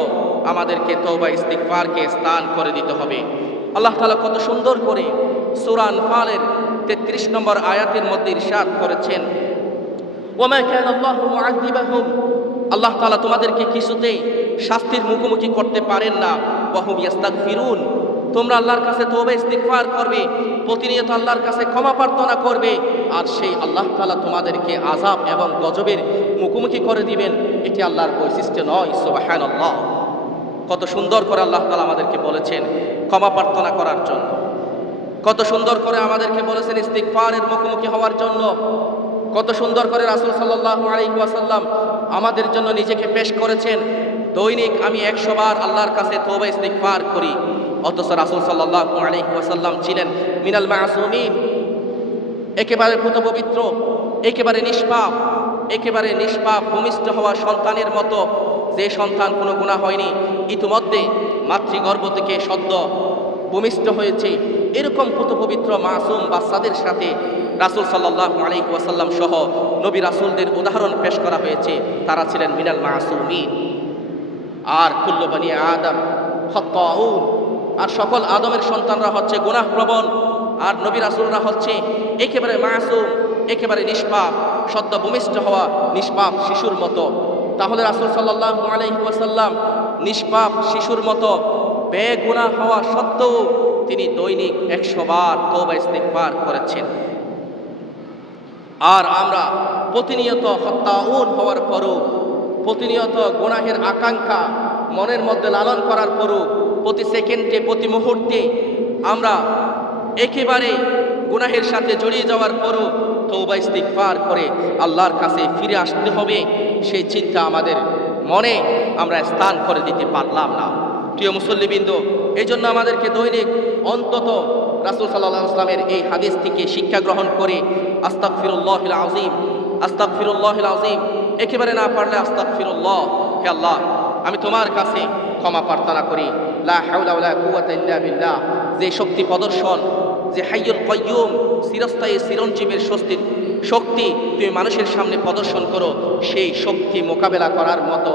আমাদেরকে তওবা ইস্তিগফারকে স্থান করে দিতে হবে। আল্লাহ তাআলা কত সুন্দর করে সূরা আনফালের 33 নম্বর আয়াতের মধ্যে ইরশাদ করেছেন, ওয়ামা কানা আল্লাহু মুআযিবাহুম, আল্লাহ তাআলা তোমাদেরকে কিছুতেই শাস্তির মুখোমুখি করতে পারেন না। ওয়া হুম ইস্তাগফিরুন, তোমরা আল্লাহর কাছে তওবা ইস্তিগফার করবে, প্রতিনিয়ত আল্লাহর কাছে ক্ষমা প্রার্থনা করবে, আর সেই আল্লাহ তাআলা তোমাদেরকে আযাব এবং গজবের মুখোমুখি করে দিবেন। এটি আল্লাহর বৈশিষ্ট্য নয়। সুবহানাল্লাহ, কত সুন্দর করে আল্লাহ তাআলা আমাদেরকে বলেছেন ক্ষমা প্রার্থনা করার জন্য, কত সুন্দর করে আমাদেরকে বলেছেন ইস্তিগফারের মুখোমুখি হওয়ার জন্য, কত সুন্দর করে রাসূল সাল্লাল্লাহু আলাইহি ওয়াসাল্লাম আমাদের জন্য নিজেকে পেশ করেছেন। দৈনিক আমি 100 বার আল্লাহর কাছে তওবা ইস্তিগফার করি, অথচ রাসূল সাল্লাল্লাহু আলাইহি ওয়াসাল্লাম ছিলেন মিনাল মাসুমিন, একেবারে পুত পবিত্র, একেবারে নিষ্পাপ ভূমিষ্ঠ হওয়া সন্তানের মতো, যে সন্তান কোনো গুনাহ হয়নি, ইতিমধ্যে মাতৃগর্ভ থেকে সদ্য ভূমিষ্ঠ হয়েছে, এরকম পুত পবিত্র মাসুম বাচ্চাদের সাথে রাসূল সাল্লাল্লাহু আলাইহি ওয়াসাল্লাম সহ নবী রাসূলদের উদাহরণ পেশ করা হয়েছে। তারা ছিলেন মিনাল মাসুমিন। আর কুল্লু বনি আদম খাত্তাউন, আর সকল আদমের সন্তানরা হচ্ছে গুনাহপ্রবণ, আর নবী রাসূলরা হচ্ছে একেবারে মাসুম, একেবারে নিষ্পাপ, সদ্য ভূমিষ্ঠ হওয়া নিষ্পাপ শিশুর মতো। তাহলে রাসূল সাল্লাল্লাহু আলাইহি ওয়াসাল্লাম নিষ্পাপ শিশুর মতো বেগুনাহ হওয়া সত্ত্বেও তিনি দৈনিক 100 বার তওবা ইস্তিগফার করেছেন। আর আমরা প্রতিনিয়ত খাত্তাউন হওয়ার পরও, প্রতিনিয়ত গুনাহের আকাঙ্ক্ষা মনের মধ্যে লালন করার পরও, প্রতি সেকেন্ডে প্রতি মুহূর্তে আমরা একেবারে গুনাহের সাথে জড়িয়ে যাওয়ার পরও তওবা ইস্তিগফার করে আল্লাহর কাছে ফিরে আসতে হবে, সেই চিন্তা আমাদের মনে আমরা স্থান করে দিতে পারলাম না। প্রিয় মুসল্লিবৃন্দ, এই জন্য আমাদেরকে দৈনিক অন্তত রাসূল সাল্লাল্লাহু আলাইহি ওয়াসাল্লামের এই হাদিস থেকে শিক্ষা গ্রহণ করে আস্তাগফিরুল্লাহিল আযীম, আস্তাগফিরুল্লাহিল আযীম, একেবারে না পারলে আস্তাগফিরুল্লাহ, হে আল্লাহ আমি তোমার কাছে ক্ষমা প্রার্থনা করি। লা হাওলা ওয়ালা কুওয়াতা ইল্লা বিল্লাহ, যে শক্তি প্রদর্শন, যে হাইয়ুল কাইয়ুম চিরস্থায়ী চিরঞ্জীবের শক্তি তুমি মানুষের সামনে প্রদর্শন করো, সেই শক্তি মোকাবেলা করার মতো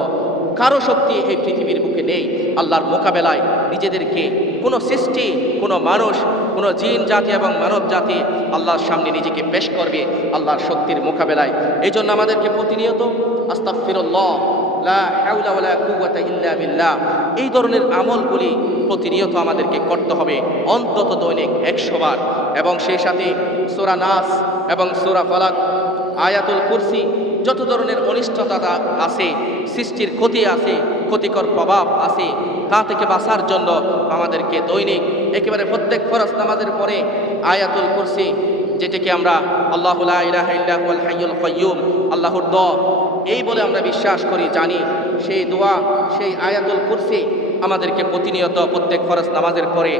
কারো শক্তি এই পৃথিবীর বুকে নেই। আল্লাহর মোকাবেলায় নিজেদেরকে কোনো সৃষ্টি, কোনো মানুষ, কোনো জিন জাতি এবং মানব জাতি আল্লাহর সামনে নিজেকে পেশ করবে আল্লাহর শক্তির মোকাবেলায়। এই জন্য আমাদেরকে প্রতিনিয়ত আস্তাগফিরুল্লাহ, লা হাওলা ওয়ালা কুওয়াতা ইল্লা বিল্লাহ, এই ধরনের আমলগুলি প্রতিনিয়ত আমাদেরকে করতে হবে অন্তত দৈনিক 100 বার। এবং সেই সাথে সূরা নাস এবং সূরা ফালাক, আয়াতুল কুরসি, যত ধরনের অনিষ্টতা আছে, সৃষ্টির ক্ষতি আছে, ক্ষতিকর প্রভাব আছে, তা থেকে বাঁচার জন্য আমাদেরকে দৈনিক একেবারে প্রত্যেক ফরজ নামাজের পরে আয়াতুল কুরসি, যেটাকে আমরা আল্লাহু লা ইলাহা ইল্লা হুয়াল হাইয়ুল কাইয়ুম, আল্লাহর দোয়া এই বলে আমরা বিশ্বাস করি, জানি, সেই দোয়া, সেই আয়াতুল কুরসি আমাদেরকে প্রতিনিয়ত প্রত্যেক ফরজ নামাজের পরে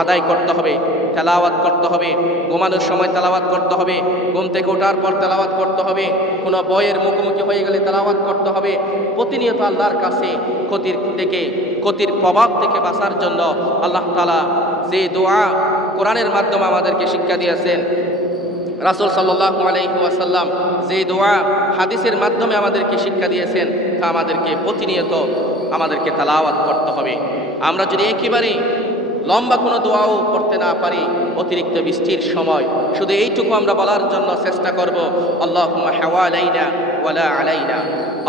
আদায় করতে হবে, তেলাওয়াত করতে হবে, ঘুমানোর সময় তেলাওয়াত করতে হবে, ঘুম থেকে ওঠার পর তেলাওয়াত করতে হবে, কোনো বইয়ের মুখোমুখি হয়ে গেলে তেলাওয়াত করতে হবে। প্রতিনিয়ত আল্লাহর কাছে ক্ষতির প্রভাব থেকে বাঁচার জন্য আল্লাহ তাআলা যে দোয়া কোরআনের মাধ্যমে আমাদেরকে শিক্ষা দিয়েছেন, রাসূল সাল্লাল্লাহু আলাইহি ওয়াসাল্লাম যে দোয়া হাদিসের মাধ্যমে আমাদেরকে শিক্ষা দিয়েছেন, তা আমাদেরকে প্রতিনিয়ত আমাদেরকে তেলাওয়াত করতে হবে। আমরা যদি একেবারে লম্বা কোনো দোয়াও করতে না পারি, অতিরিক্ত বৃষ্টির সময় শুধু এইটুকু আমরা বলার জন্য চেষ্টা করব, আল্লাহুম্মা হাওয়ালাইনা ওয়ালা আলাইনা,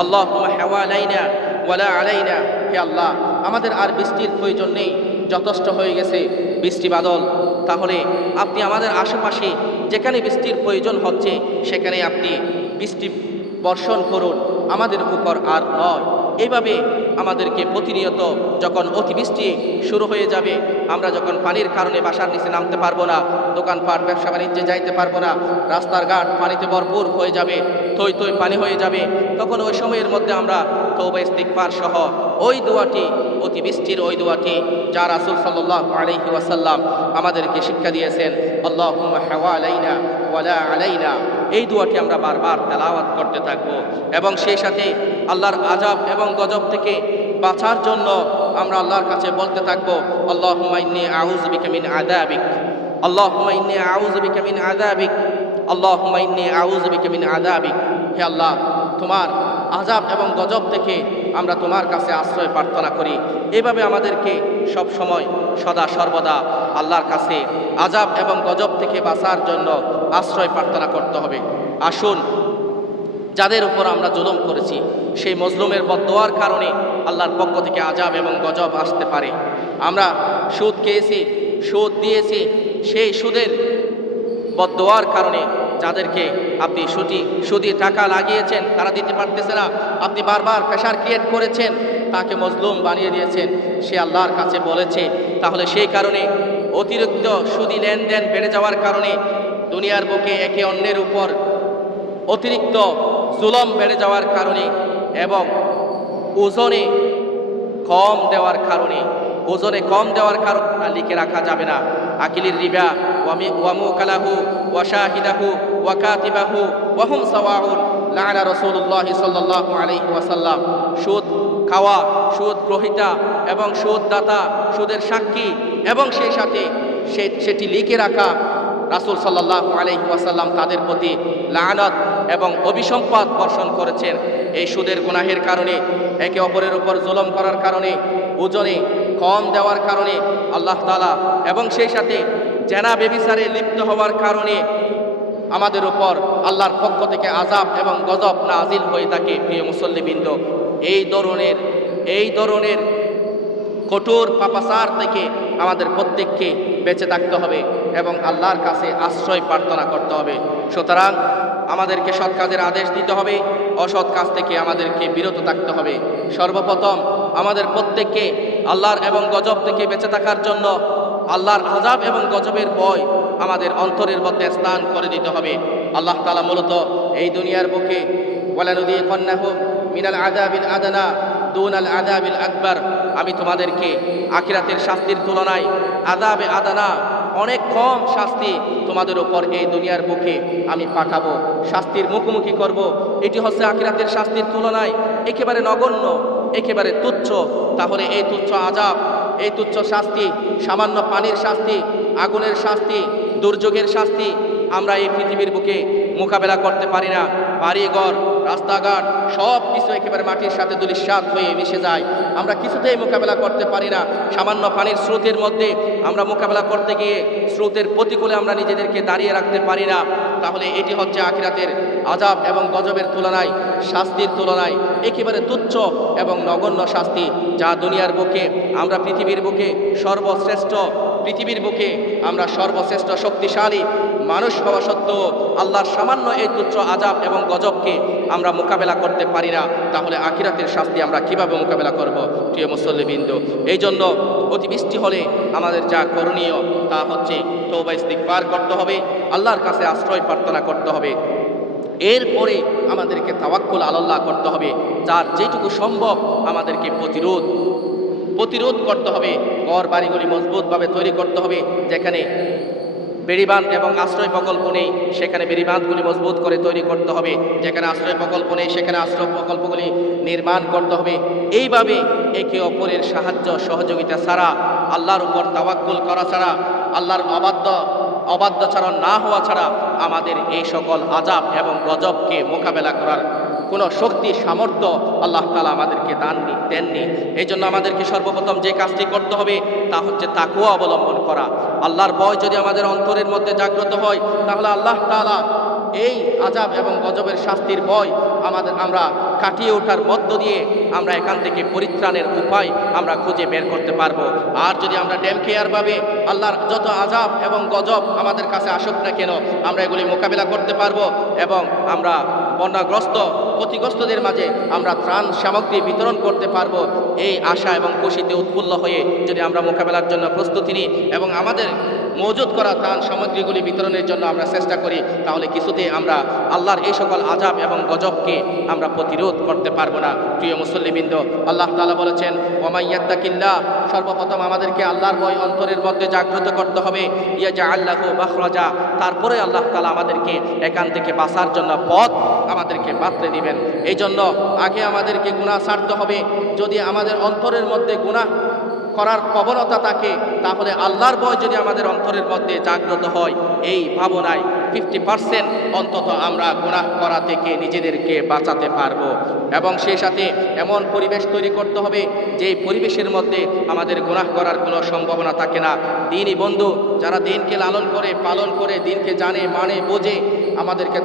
আল্লাহুম্মা হাওয়ালাইনা ওয়ালা আলাইনা, হে আল্লাহ আমাদের আর বৃষ্টির প্রয়োজন নেই, যথেষ্ট হয়ে গেছে বৃষ্টি বাদল, তাহলে আপনি আমাদের আশেপাশে যেখানে বৃষ্টির প্রয়োজন হচ্ছে সেখানে আপনি বৃষ্টি বর্ষণ করুন, আমাদের উপর আর নয়। এইভাবে আমাদেরকে প্রতিনিয়ত যখন অতিবৃষ্টি শুরু হয়ে যাবে, আমরা যখন পানির কারণে বাসার নিচে নামতে পারবো না, দোকানপাট ব্যবসা বাণিজ্যে যাইতে পারবো না, রাস্তাঘাট পানিতে ভরপুর হয়ে যাবে, থই থই পানি হয়ে যাবে, তখন ওই সময়ের মধ্যে আমরা তওবা ইস্তিগফার সহ ওই দোয়াটি, অতিবৃষ্টির ওই দোয়াটি যা রাসূল সাল্লাল্লাহু আলাইহি ওয়াসাল্লাম আমাদেরকে শিক্ষা দিয়েছেন, আল্লাহুম্মা হাওয়ালাইনা ওয়ালা আলাইনা, এই দোয়াটি আমরা বারবার তেলাওয়াত করতে থাকবো এবং সেই সাথে আল্লাহর আযাব এবং গজব থেকে বাঁচার জন্য আমরা আল্লাহর কাছে বলতে থাকবো, আল্লাহুম্মা ইন্নী আউযু বিকা মিন আযাবিক, আল্লাহুম্মা ইন্নী আউযু বিকা মিন আযাবিক, আল্লাহুম্মা ইন্নী আউযু বিকা মিন আযাবিক। হে আল্লাহ, তোমার আযাব এবং গজব থেকে আমরা তোমার কাছে আশ্রয় প্রার্থনা করি। এভাবে আমাদেরকে সব সময় সদা সর্বদা আল্লাহর কাছে আযাব এবং গজব থেকে বাঁচার জন্য আশ্রয় প্রার্থনা করতে হবে। আসুন, যাদের উপর আমরা জুলুম করেছি সেই মজলুমের বদদোয়ার কারণে আল্লাহর পক্ষ থেকে আযাব এবং গজব আসতে পারে। আমরা সুদ খেয়েছি, সুদ দিয়েছি, সেই সুদের বদদোয়ার কারণে যাদেরকে আপনি সুদি টাকা লাগিয়েছেন তারা দিতে পারতেছে না, আপনি বারবার প্রেশার ক্রিয়েট করেছেন, তাকে মজলুম বানিয়ে দিয়েছেন, সে আল্লাহর কাছে বলেছে, তাহলে সেই কারণে অতিরিক্ত সুদি লেনদেন বেড়ে যাওয়ার কারণে দুনিয়ার বুকে একে অন্যের উপর অতিরিক্ত জুলম বেড়ে যাওয়ার কারণে এবং ওজনে কম দেওয়ার কারণে লিখে রাখা যাবে না। আকিলির রিবা ওয়ামুকালাহু ওয়াশাহিদাহু ওয়াকাতিবাহু ওয়াহুম সাওয়াউন লাআনা রাসূলুল্লাহ সাল্লাল্লাহু আলাইহি ওয়াসাল্লাম। সুদ খাওয়া, সুদ গ্রহীতা এবং সুদ দাতা, সুদের সাক্ষী এবং সেই সাথে সেটি লিখে রাখা, রাসূল সাল্লাল্লাহু আলাইহি ওয়াসাল্লাম তাদের প্রতি লাআনত এবং অভিসম্পাত বর্ষণ করেছেন। এই সুদের গুনাহের কারণে, একে অপরের উপর জুলুম করার কারণে, ওজনে কম দেওয়ার কারণে আল্লাহ তাআলা এবং সেই সাথে জেনা ব্যভিচারে লিপ্ত হওয়ার কারণে আমাদের উপর আল্লাহর পক্ষ থেকে আযাব এবং গজব নাজিল হয়ে থাকে। প্রিয় মুসল্লিবৃন্দ, এই ধরনের কঠোর পাপাচার থেকে আমাদের প্রত্যেককে বেঁচে থাকতে হবে এবং আল্লাহর কাছে আশ্রয় প্রার্থনা করতে হবে। সুতরাং আমাদেরকে সৎ কাজের আদেশ দিতে হবে, অসৎ কাজ থেকে আমাদেরকে বিরত থাকতে হবে। সর্বপ্রথম আমাদের প্রত্যেককে আল্লাহর এবং গজব থেকে বেঁচে থাকার জন্য আল্লাহর আযাব এবং গজবের ভয় আমাদের অন্তরের মধ্যে স্থান করে দিতে হবে। আল্লাহ তাআলা মূলত এই দুনিয়ার বুকে ওয়ালানুযীকান্নাহুম মিনাল আযাবিল আদনা দুনাল আযাবিল আকবার, আমি তোমাদেরকে আখিরাতের শাস্তির তুলনায় আযাবে আদনা অনেক কম শাস্তি তোমাদের উপর এই দুনিয়ার বুকে আমি পাঠাবো, শাস্তির মুখোমুখি করব। এটি হচ্ছে আখিরাতের শাস্তির তুলনায় একেবারে নগণ্য, একেবারে তুচ্ছ। তাহলে এই তুচ্ছ আযাব, এই তুচ্ছ শাস্তি, সামান্য পানির শাস্তি, আগুনের শাস্তি, দুর্যোগের শাস্তি আমরা এই পৃথিবীর বুকে মোকাবেলা করতে পারি না। বাড়িঘর, রাস্তাঘাট সব কিছু একেবারে মাটির সাথে ধূলিসাৎ হয়ে মিশে যায়, আমরা কিছুতেই মোকাবেলা করতে পারি না। সামান্য পানির স্রোতের মধ্যে আমরা মোকাবেলা করতে গিয়ে স্রোতের প্রতিকূলে আমরা নিজেদেরকে দাঁড়িয়ে রাখতে পারি না। তাহলে এটি হচ্ছে আখিরাতের আযাব এবং গজবের তুলনায়, শাস্তির তুলনায় একেবারে তুচ্ছ এবং নগণ্য শাস্তি, যা দুনিয়ার বুকে আমরা পৃথিবীর বুকে সর্বশ্রেষ্ঠ শক্তিশালী মানুষ হওয়া সত্ত্বেও আল্লাহর সামান্য এই তুচ্ছ আযাব এবং গজবকে আমরা মোকাবেলা করতে পারি না। তাহলে আখিরাতের শাস্তি আমরা কিভাবে মোকাবেলা করব? প্রিয় মুসল্লিবৃন্দ, এই জন্য অতিবৃষ্টি হলে আমাদের যা করণীয় তা হচ্ছে তওবা ইস্তিগফার করতে হবে, আল্লাহর কাছে আশ্রয় প্রার্থনা করতে হবে। এরপরে আমাদেরকে তাওয়াক্কুল আলাল্লাহ করতে হবে, যার যেটুকু সম্ভব আমাদেরকে প্রতিরোধ করতে হবে। ঘর বাড়িগুলি মজবুতভাবে তৈরি করতে হবে, যেখানে বেড়িবাঁধ এবং আশ্রয় প্রকল্প নেই সেখানে বেড়িবাঁধগুলি মজবুত করে তৈরি করতে হবে, যেখানে আশ্রয় প্রকল্প নেই সেখানে আশ্রয় প্রকল্পগুলি নির্মাণ করতে হবে। এইভাবে একে অপরের সাহায্য সহযোগিতা ছাড়া, আল্লাহর উপর তাওয়াক্কুল করা ছাড়া, আল্লাহর অবাধ্যচারণ না হওয়া ছাড়া আমাদের এই সকল আযাব এবং গজবকে মোকাবেলা করার কোনো শক্তি সামর্থ্য আল্লাহ তাআলা আমাদেরকে দেননি। এই জন্য আমাদেরকে সর্বপ্রথম যে কাজটি করতে হবে তা হচ্ছে তাকওয়া অবলম্বন করা। আল্লাহর ভয় যদি আমাদের অন্তরের মধ্যে জাগ্রত হয়, তাহলে আল্লাহ তাআলা এই আযাব এবং গজবের শাস্তির ভয় আমরা কাটিয়ে ওঠার মধ্য দিয়ে আমরা এখান থেকে পরিত্রাণের উপায় আমরা খুঁজে বের করতে পারবো। আর যদি আমরা ড্যাম কেয়ারভাবে আল্লাহর যত আযাব এবং গজব আমাদের কাছে আসুক না কেন, আমরা এগুলি মোকাবিলা করতে পারবো এবং আমরা বন্যাগ্রস্ত ক্ষতিগ্রস্তদের মাঝে আমরা ত্রাণ সামগ্রী বিতরণ করতে পারবো। এই আশা এবং খুশিতে উৎফুল্ল হয়ে যদি আমরা মোকাবেলার জন্য প্রস্তুতি নিই এবং আমাদের মজুদ করা ত্রাণ সামগ্রীগুলি বিতরণের জন্য আমরা চেষ্টা করি, তাহলে কিছুতে আমরা আল্লাহর এই সকল আযাব এবং গজবকে আমরা প্রতিরোধ করতে পারবো না। প্রিয় মুসল্লিবৃন্দ, আল্লাহ তাআলা বলেছেন ওয়া ইয়াত্তাকিল্লাহ, সর্বপ্রথম আমাদেরকে আল্লাহর ভয় অন্তরের মধ্যে জাগ্রত করতে হবে। ইয়াজআল লাহু মাখরাজা, তারপরে আল্লাহ তাআলা আমাদেরকে এখান থেকে বাঁচার জন্য পথ আমাদেরকে বাতলে দিবেন। এই জন্য আগে আমাদেরকে গুনাহ ছাড়তে হবে। যদি আমাদের অন্তরের মধ্যে গুনাহ করার প্রবণতা থাকে, তাহলে আল্লাহর ভয় যদি আমাদের অন্তরের মধ্যে জাগ্রত হয়, এই ভাবনায় 50% অন্তত আমরা গুনাহ করা থেকে নিজেদেরকে বাঁচাতে পারবো। এবং সেই সাথে এমন পরিবেশ তৈরি করতে হবে যে পরিবেশের মধ্যে আমাদের গুনাহ করার কোনো সম্ভাবনা থাকে না। দিনই বন্ধু যারা দিনকে লালন করে পালন করে, দিনকে জানে মানে বোঝে, আমাদেরকে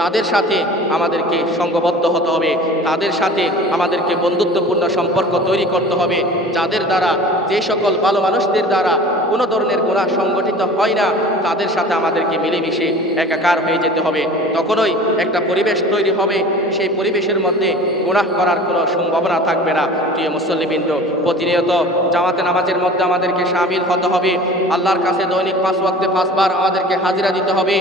তাদের সাথে আমাদেরকে সঙ্গবদ্ধ হতে হবে, তাদের সাথে আমাদেরকে বন্ধুত্বপূর্ণ সম্পর্ক তৈরি করতে হবে, যাদের দ্বারা, যে সকল ভালো মানুষদের দ্বারা কোনো ধরনের গুনাহ সংগঠিত হয় না, তাদের সাথে আমাদেরকে মিলেমিশে একাকার হয়ে যেতে হবে। তখনই একটা পরিবেশ তৈরি হবে, সেই পরিবেশের মধ্যে গুনাহ করার কোনো সম্ভাবনা থাকবে না। প্রিয় মুসল্লিবৃন্দ, প্রতিনিয়ত জামাতে নামাজের মধ্যে আমাদেরকে শামিল হতে হবে। আল্লাহর কাছে দৈনিক 5 ওয়াক্তে 5 বার আমাদেরকে হাজিরা দিতে হবে।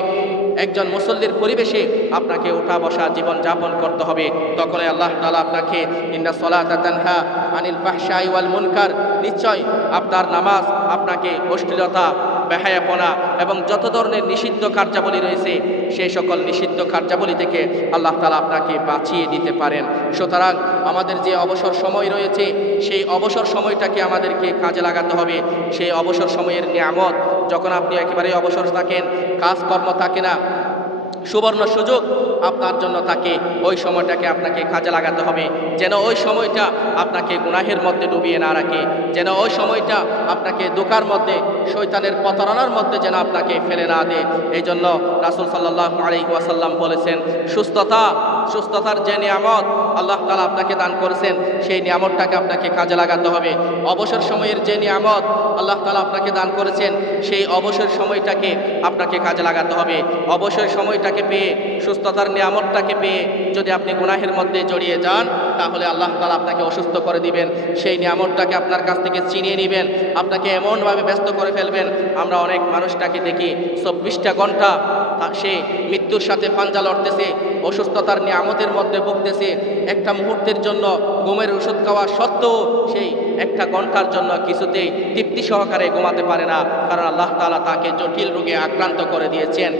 একজন মুসল্লির পরিবেশে আপনাকে ওঠা বসা জীবন যাপন করতে হবে। তখনই আল্লাহ তাআলা আপনাকে ইন্না সলাতা তানহা আনিল ফাহশাই ওয়াল মুনকার, নিশ্চয় আপনার নামাজ আপনাকে অশ্লীলতা, বেহায়াপনা এবং যত ধরনের নিষিদ্ধ কার্যাবলী রয়েছে, সেই সকল নিষিদ্ধ কার্যাবলী থেকে আল্লাহ তাআলা আপনাকে বাঁচিয়ে দিতে পারেন। সুতরাং আমাদের যে অবসর সময় রয়েছে, সেই অবসর সময়টাকে আমাদেরকে কাজে লাগাতে হবে। সেই অবসর সময়ের নিয়ামত, যখন আপনি একেবারে অবসর থাকেন, কাজকর্ম থাকে না, সুবর্ণ সুযোগ আপনার জন্য থাকে, ওই সময়টাকে আপনাকে কাজে লাগাতে হবে, যেন ওই সময়টা আপনাকে গুনাহের মধ্যে ডুবিয়ে না রাখে, যেন ওই সময়টা আপনাকে ধোঁকার মধ্যে, শয়তানের প্রতারণার মধ্যে যেন আপনাকে ফেলে না দেয়। এই জন্য রাসূল সাল্লাল্লাহু আলাইহি ওয়াসাল্লাম বলেছেন, সুস্থতার যে নিয়ামত আল্লাহ তাআলা আপনাকে দান করেছেন, সেই নিয়ামতটাকে আপনাকে কাজে লাগাতে হবে। অবসর সময়ের যে নিয়ামত আল্লাহ তাআলা আপনাকে দান করেছেন, সেই অবসর সময়টাকে আপনাকে কাজে লাগাতে হবে। অবসর সময়টাকে পেয়ে, সুস্থতার নিয়ামতটাকে পেয়ে যদি আপনি গুনাহের মধ্যে জড়িয়ে যান, তাহলে আল্লাহ তাআলা আপনাকে অসুস্থ করে দিবেন। সেই নিয়ামতটাকে আপনার কাছ থেকে ছিনিয়ে নেবেন, আপনাকে এমনভাবে ব্যস্ত করে ফেলবেন। আমরা অনেক মানুষটাকে দেখি 24টা ঘন্টা সে মৃত্যুর সাথে পাঞ্জা লড়তেছে, অসুস্থতার নিয়ামতের মধ্যে ভুগতেছে। একটা মুহূর্তের জন্য ঘুমের ওষুধ খাওয়া সত্ত্বেও সেই একটা ঘন্টার জন্য কিছুতেই তৃপ্তি সহকারে ঘুমাতে পারে না, কারণ আল্লাহ তাআলা তাকে জটিল রোগে আক্রান্ত করে দিয়েছেন।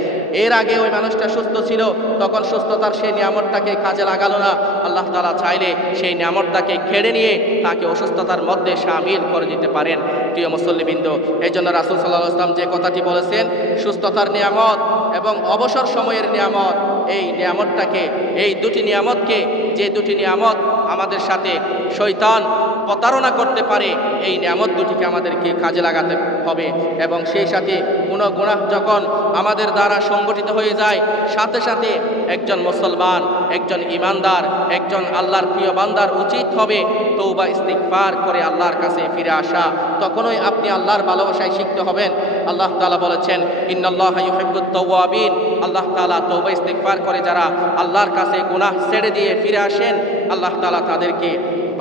এর আগে ওই মানুষটা সুস্থ ছিল, তখন সুস্থতার সেই নিয়ামতটাকে কাজে লাগালো না। আল্লাহ তাআলা চাইলে সেই নিয়ামতটাকে কেড়ে নিয়ে তাকে অসুস্থতার মধ্যে শামিল করে দিতে পারেন। প্রিয় মুসল্লিবৃন্দ, এই জন্য রাসূল সাল্লাল্লাহু আলাইহি ওয়াসাল্লাম যে কথাটি বলেছেন, সুস্থতার নিয়ামত এবং অবসর সময়ের নিয়ামত, এই নিয়ামতটাকে, এই দুটি নিয়ামতকে, যে দুটি নিয়ামত আমাদের সাথে শয়তান প্রতারণা করতে পারে, এই নিয়ামত দুটিকে আমাদেরকে কাজে লাগাতে হবে। এবং সেই সাথে কোনো গুনাহ যখন আমাদের দ্বারা সংগঠিত হয়ে যায়, সাথে সাথে একজন মুসলমান, একজন ঈমানদার, একজন আল্লাহর প্রিয় বান্দার উচিত হবে তওবা ইস্তিগফার করে আল্লাহর কাছে ফিরে আসা। তখনই আপনি আল্লাহর ভালোবাসায় শিখতে হবেন। আল্লাহ তাআলা বলেছেন, ইন্নাল্লাহা ইউহিব্বুত তাওয়াবিন, আল্লাহ তাআলা তওবা ইস্তিগফার করে যারা আল্লাহর কাছে গুনাহ ছেড়ে দিয়ে ফিরে আসেন, আল্লাহ তাআলা তাদেরকে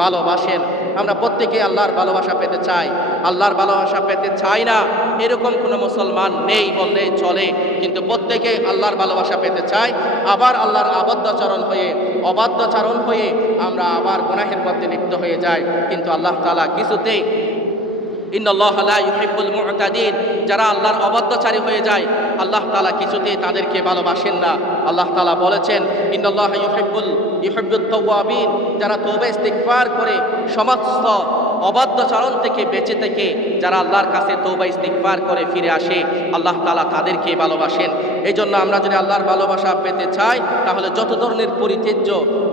ভালোবাসেন। আমরা প্রত্যেকে আল্লাহর ভালোবাসা পেতে চাই। আল্লাহর ভালোবাসা পেতে চাই না এরকম কোনো মুসলমান নেই বললেই চলে, কিন্তু প্রত্যেকে আল্লাহর ভালোবাসা পেতে চাই। আবার আল্লাহর অবাধ্যচারণ হয়ে আমরা আবার গুনাহের মধ্যে লিপ্ত হয়ে যাই। কিন্তু আল্লাহ তাআলা কিছুতেই, ইন্নাল্লাহা লা ইউহিব্বুল মু'তাদিন, যারা আল্লাহর অবাধ্যচারী হয়ে যায়, আল্লাহ তাআলা কিছুতেই তাদেরকে ভালোবাসেন না। আল্লাহ তাআলা বলেছেন, ইন্নাল্লাহা ইউহিব্বুত তাওয়াবিন, যারা তওবা ইস্তিগফার করে সমস্ত অবাধ্যচারণ থেকে বেঁচে থেকে যারা আল্লাহর কাছে তওবা ইস্তিগফার করে ফিরে আসে, আল্লাহ তাআলা তাদেরকে ভালোবাসেন। এই জন্য আমরা যদি আল্লাহর ভালোবাসা পেতে চাই, তাহলে যত ধরনের পরিত্যাজ্য,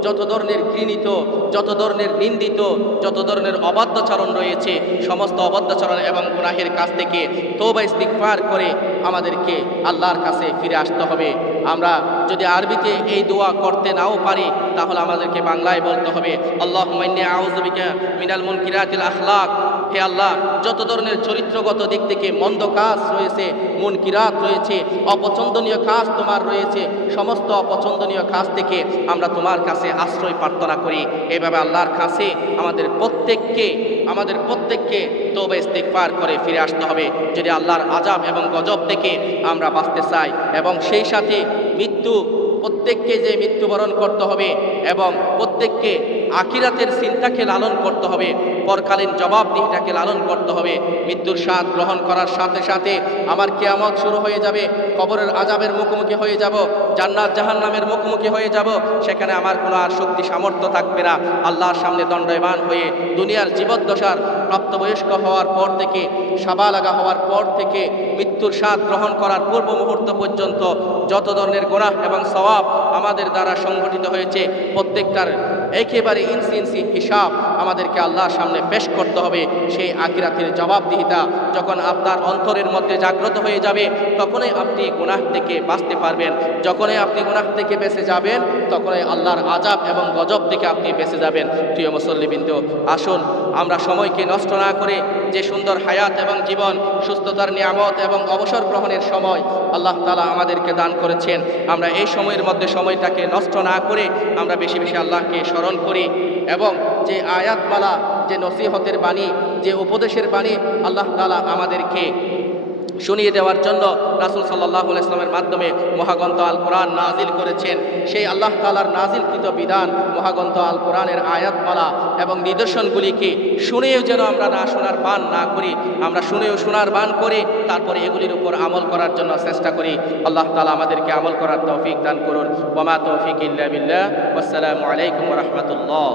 যত ধরনের ঘৃণিত, যত ধরনের নিন্দিত, যত ধরনের অবাধ্যচারণ রয়েছে, সমস্ত অবাধ্যচারণ এবং গুনাহের কাছ থেকে তওবা ইস্তিগফার করে আমাদেরকে আল্লাহর কাছে ফিরে আসতে হবে। আমরা যদি আরবিতে এই দোয়া করতে নাও পারি তাহলে আমাদেরকে বাংলায় বলতে হবে আল্লাহুম্মা ইন্নী আউযু বিকা মিনাল মুনকিরাতিল আখলাক। হে আল্লাহ, যত ধরনের চরিত্রগত দিক থেকে মন্দ কাজ রয়েছে, মুনকিরাত রয়েছে, অপছন্দনীয় কাজ তোমার রয়েছে, সমস্ত অপছন্দনীয় কাজ থেকে আমরা তোমার কাছে আশ্রয় প্রার্থনা করি। এইভাবে আল্লাহর কাছে আমাদের প্রত্যেককে তওবা ইস্তিগফার করে ফিরে আসতে হবে যদি আল্লাহর আযাব এবং গজব থেকে আমরা বাঁচতে চাই। এবং সেই সাথে প্রত্যেককে যে মৃত্যুবরণ করতে হবে এবং প্রত্যেককে আখিরাতের চিন্তাকে লালন করতে হবে, পরকালীন জবাবদিহিটাকে লালন করতে হবে। মৃত্যুর স্বাদ গ্রহণ করার সাথে সাথে আমার কিয়ামত শুরু হয়ে যাবে, কবরের আযাবের মুখোমুখি হয়ে যাব, জান্নাত জাহান্নামের মুখোমুখি হয়ে যাব। সেখানে আমার কোনো আর শক্তি সামর্থ্য থাকবে না। আল্লাহর সামনে দণ্ডায়মান হয়ে দুনিয়ার জীবদ্দশার প্রাপ্তবয়স্ক হওয়ার পর থেকে, সাবালাগা হওয়ার পর থেকে মৃত্যুর স্বাদ গ্রহণ করার পূর্ব মুহূর্ত পর্যন্ত যত ধরনের গুনাহ এবং সওয়াব আমাদের দ্বারা সংগঠিত হয়েছে প্রত্যেকটার একেবারে ইনসি হিসাব আমাদেরকে আল্লাহর সামনে পেশ করতে হবে। সেই আখিরাতের জবাবদিহিতা যখন আপনার অন্তরের মধ্যে জাগ্রত হয়ে যাবে তখনই আপনি গুনাহ থেকে বাঁচতে পারবেন। যখনই আপনি গুনাহ থেকে বেঁচে যাবেন তখনই আল্লাহর আযাব এবং গজব থেকে আপনি বেঁচে যাবেন। প্রিয় মুসল্লিবৃন্দ, আসুন আমরা সময়কে নষ্ট না করে যে সুন্দর হায়াত এবং জীবন, সুস্থতার নিয়ামত এবং অবসর গ্রহণের সময় আল্লাহ তাআলা আমাদেরকে দান করেছেন, আমরা এই সময়ের মধ্যে সময়টাকে নষ্ট না করে আমরা বেশি বেশি আল্লাহকে স্মরণ করি এবং যে আয়াতমালা, যে নসিহতের বাণী, যে উপদেশের বাণী আল্লাহ তাআলা আমাদেরকে শুনিয়ে দেওয়ার জন্য রাসূল সাল্লাল্লাহু আলাইহি ওয়াসাল্লামের মাধ্যমে মহাগ্রন্থ আল কোরআন নাজিল করেছেন, সেই আল্লাহ তাআলার নাজিলকৃত বিধান মহাগ্রন্থ আল কোরআনের আয়াতমালা এবং নিদর্শনগুলিকে শুনেও যেন আমরা না শোনার বান না করি, আমরা শুনেও শোনার বান করে তারপরে এগুলির উপর আমল করার জন্য চেষ্টা করি। আল্লাহ তাআলা আমাদেরকে আমল করার তৌফিক দান করুন। ওয়া মা তৌফিক ইল্লা বিল্লাহ। ওয়াসসালামু আলাইকুম ওয়া রাহমাতুল্লাহ।